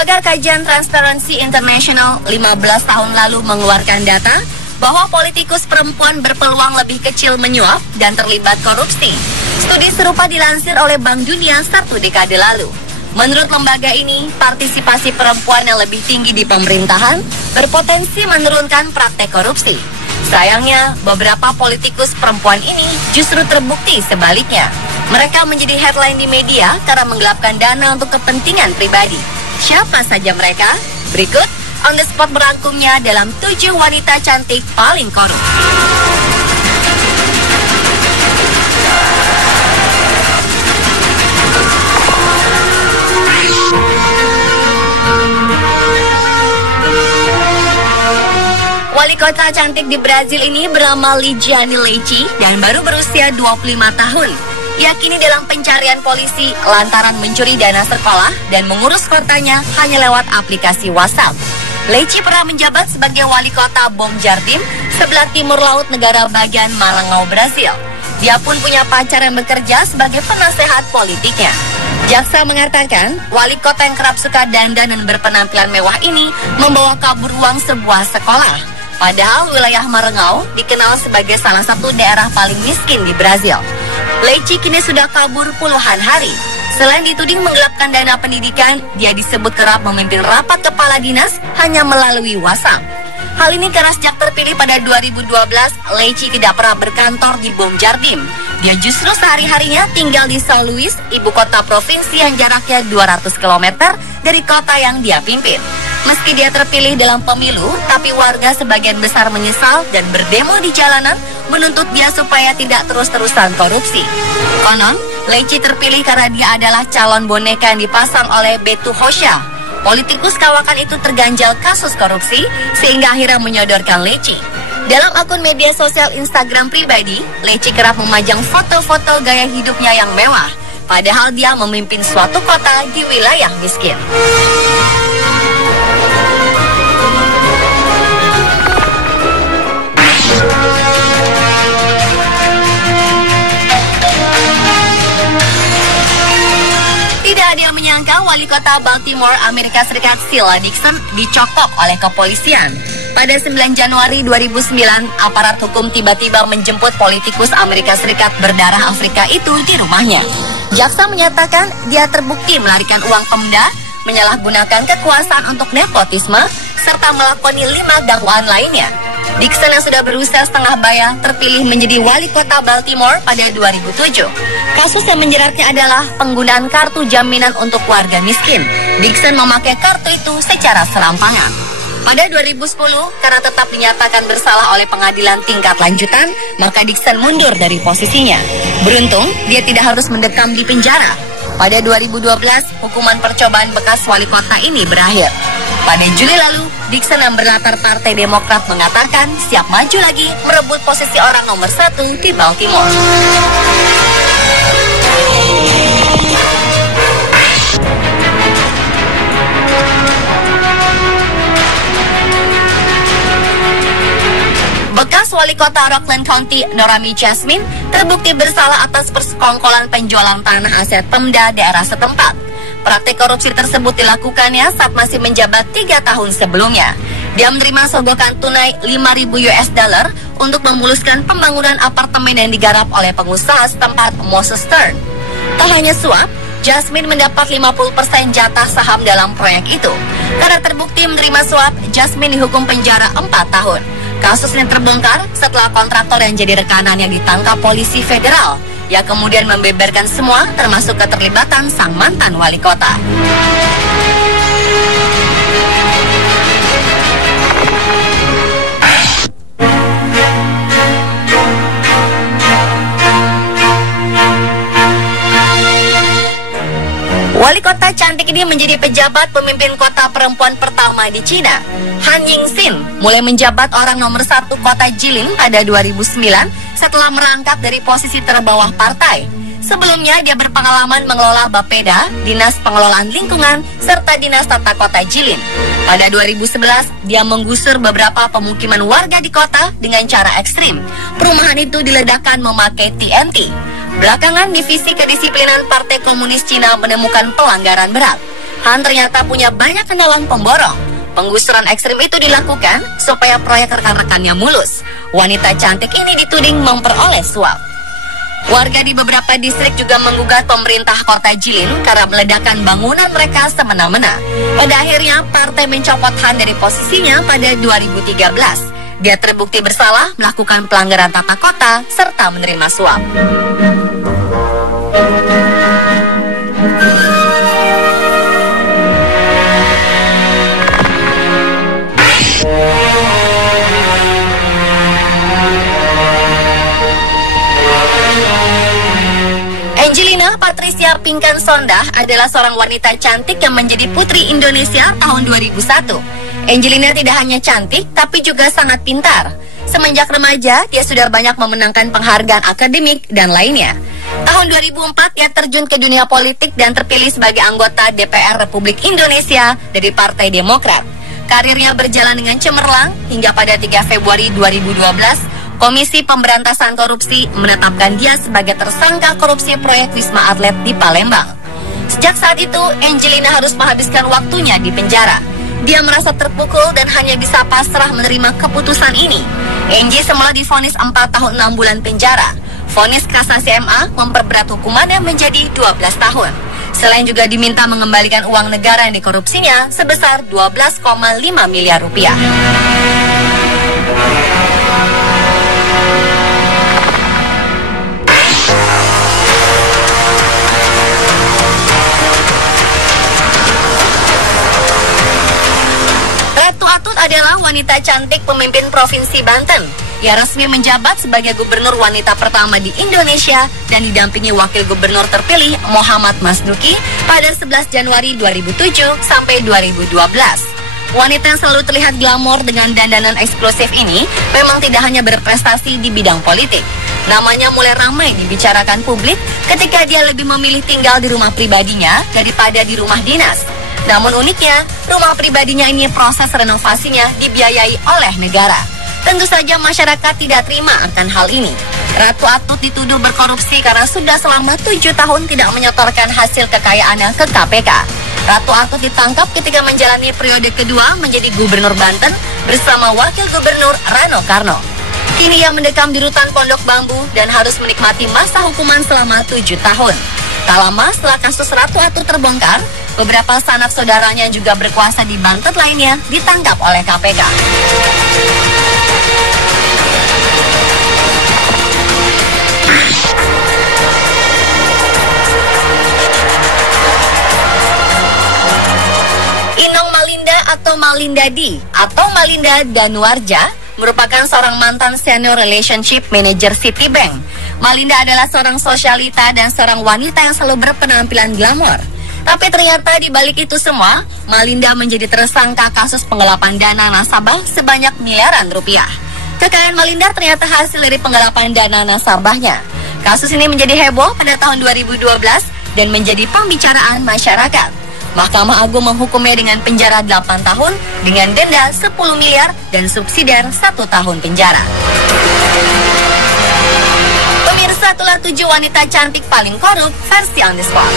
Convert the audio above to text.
Lembaga kajian Transparency International 15 tahun lalu mengeluarkan data bahwa politikus perempuan berpeluang lebih kecil menyuap dan terlibat korupsi. Studi serupa dilansir oleh Bank Dunia 1 dekade lalu. Menurut lembaga ini, partisipasi perempuan yang lebih tinggi di pemerintahan berpotensi menurunkan praktek korupsi. Sayangnya, beberapa politikus perempuan ini justru terbukti sebaliknya. Mereka menjadi headline di media karena menggelapkan dana untuk kepentingan pribadi. Siapa saja mereka? Berikut On The Spot merangkumnya dalam 7 wanita cantik paling korup. Wali kota cantik di Brazil ini bernama Ligiane Leite dan baru berusia 25 tahun. Ia kini dalam pencarian polisi lantaran mencuri dana sekolah dan mengurus kotanya hanya lewat aplikasi WhatsApp. Leite pernah menjabat sebagai wali kota Bom Jardim, sebelah timur laut negara bagian Maranhão, Brazil. Dia pun punya pacar yang bekerja sebagai penasehat politiknya. Jaksa mengatakan, wali kota yang kerap suka dandan dan berpenampilan mewah ini membawa kabur uang sebuah sekolah. Padahal wilayah Maranhão dikenal sebagai salah satu daerah paling miskin di Brazil. Leite kini sudah kabur puluhan hari. Selain dituding menggelapkan dana pendidikan, dia disebut kerap memimpin rapat kepala dinas hanya melalui WhatsApp. Hal ini karena sejak terpilih pada 2012, Leite tidak pernah berkantor di Bom Jardim. Dia justru sehari-harinya tinggal di São Luís, ibu kota provinsi yang jaraknya 200 km dari kota yang dia pimpin. Meski dia terpilih dalam pemilu, tapi warga sebagian besar menyesal dan berdemo di jalanan menuntut dia supaya tidak terus-terusan korupsi. Konon, Leite terpilih karena dia adalah calon boneka yang dipasang oleh Beto Rocha. Politikus kawakan itu terganjal kasus korupsi sehingga akhirnya menyodorkan Leite. Dalam akun media sosial Instagram pribadi, Leite kerap memajang foto-foto gaya hidupnya yang mewah, padahal dia memimpin suatu kota di wilayah miskin. Tidak ada yang menyangka wali kota Baltimore, Amerika Serikat Sheila Dixon dicokok oleh kepolisian. Pada 9 Januari 2009, aparat hukum tiba-tiba menjemput politikus Amerika Serikat berdarah Afrika itu di rumahnya. Jaksa menyatakan dia terbukti melarikan uang Pemda, menyalahgunakan kekuasaan untuk nepotisme, serta melakoni 5 dakwaan lainnya. Dixon yang sudah berusia setengah baya terpilih menjadi wali kota Baltimore pada 2007. Kasus yang menjeratnya adalah penggunaan kartu jaminan untuk warga miskin. Dixon memakai kartu itu secara serampangan. Pada 2010, karena tetap dinyatakan bersalah oleh pengadilan tingkat lanjutan, maka Dixon mundur dari posisinya. Beruntung, dia tidak harus mendekam di penjara. Pada 2012, hukuman percobaan bekas wali kota ini berakhir. Pada Juli lalu, Dixon yang berlatar Partai Demokrat mengatakan siap maju lagi merebut posisi orang nomor 1 di Baltimore. Bekas wali kota Rockland County, Norami Jasmine, terbukti bersalah atas persekongkolan penjualan tanah aset Pemda daerah setempat. Praktik korupsi tersebut dilakukannya saat masih menjabat 3 tahun sebelumnya. Dia menerima sogokan tunai 5.000 US dollar untuk memuluskan pembangunan apartemen yang digarap oleh pengusaha setempat Moses Stern. Tak hanya suap, Jasmine mendapat 50% jatah saham dalam proyek itu. Karena terbukti menerima suap, Jasmine dihukum penjara 4 tahun. Kasus ini terbongkar setelah kontraktor yang jadi rekanannya ditangkap polisi federal. Ia kemudian membeberkan semua termasuk keterlibatan sang mantan wali kota. Wali kota cantik ini menjadi pejabat pemimpin kota perempuan pertama di Cina. Han Yingxin mulai menjabat orang nomor 1 kota Jilin pada 2009 setelah merangkap dari posisi terbawah partai. Sebelumnya dia berpengalaman mengelola Bapeda, Dinas Pengelolaan Lingkungan, serta Dinas Tata Kota Jilin. Pada 2011, dia menggusur beberapa pemukiman warga di kota dengan cara ekstrim. Perumahan itu diledakkan memakai TNT. Belakangan, Divisi Kedisiplinan Partai Komunis Cina menemukan pelanggaran berat. Han ternyata punya banyak kenalan pemborong. Penggusuran ekstrim itu dilakukan supaya proyek rekan-rekannya mulus. Wanita cantik ini dituding memperoleh suap. Warga di beberapa distrik juga menggugat pemerintah kota Jilin karena meledakan bangunan mereka semena-mena. Pada akhirnya, partai mencopot Han dari posisinya pada 2013. Dia terbukti bersalah melakukan pelanggaran tata kota serta menerima suap. Angelina Patricia Pinkan Sondah adalah seorang wanita cantik yang menjadi Putri Indonesia tahun 2001. Angelina tidak hanya cantik, tapi juga sangat pintar. Semenjak remaja, dia sudah banyak memenangkan penghargaan akademik dan lainnya. Tahun 2004, dia terjun ke dunia politik dan terpilih sebagai anggota DPR Republik Indonesia dari Partai Demokrat. Karirnya berjalan dengan cemerlang hingga pada 3 Februari 2012, Komisi Pemberantasan Korupsi menetapkan dia sebagai tersangka korupsi proyek Wisma Atlet di Palembang. Sejak saat itu, Angelina harus menghabiskan waktunya di penjara. Dia merasa terpukul dan hanya bisa pasrah menerima keputusan ini. Angie semula divonis 4 tahun 6 bulan penjara. Vonis kasasi MA memperberat hukumannya menjadi 12 tahun. Selain juga diminta mengembalikan uang negara yang dikorupsinya sebesar 12,5 miliar rupiah. Ratu Atut adalah wanita cantik pemimpin Provinsi Banten. Ia resmi menjabat sebagai gubernur wanita pertama di Indonesia dan didampingi wakil gubernur terpilih Muhammad Masduki pada 11 Januari 2007 sampai 2012. Wanita yang selalu terlihat glamor dengan dandanan eksklusif ini memang tidak hanya berprestasi di bidang politik. Namanya mulai ramai dibicarakan publik ketika dia lebih memilih tinggal di rumah pribadinya daripada di rumah dinas. Namun uniknya, rumah pribadinya ini proses renovasinya dibiayai oleh negara. Tentu saja masyarakat tidak terima akan hal ini. Ratu Atut dituduh berkorupsi karena sudah selama 7 tahun tidak menyetorkan hasil kekayaannya ke KPK. Ratu Atut ditangkap ketika menjalani periode kedua menjadi gubernur Banten bersama wakil gubernur Rano Karno. Kini ia mendekam di rutan Pondok Bambu dan harus menikmati masa hukuman selama 7 tahun. Tak lama setelah kasus Ratu Atut terbongkar, beberapa sanak saudaranya yang juga berkuasa di Banten lainnya ditangkap oleh KPK. Inong Malinda atau Malinda D atau Malinda Danuarja merupakan seorang mantan senior relationship manager Citibank. Malinda adalah seorang sosialita dan seorang wanita yang selalu berpenampilan glamor. Tapi ternyata di balik itu semua, Malinda menjadi tersangka kasus penggelapan dana nasabah sebanyak miliaran rupiah. Kekayaan Malinda ternyata hasil dari penggelapan dana nasabahnya. Kasus ini menjadi heboh pada tahun 2012 dan menjadi pembicaraan masyarakat. Mahkamah Agung menghukumnya dengan penjara 8 tahun dengan denda 10 miliar dan subsidiar 1 tahun penjara. Pemirsa, itulah 7 wanita cantik paling korup versi On The Spot.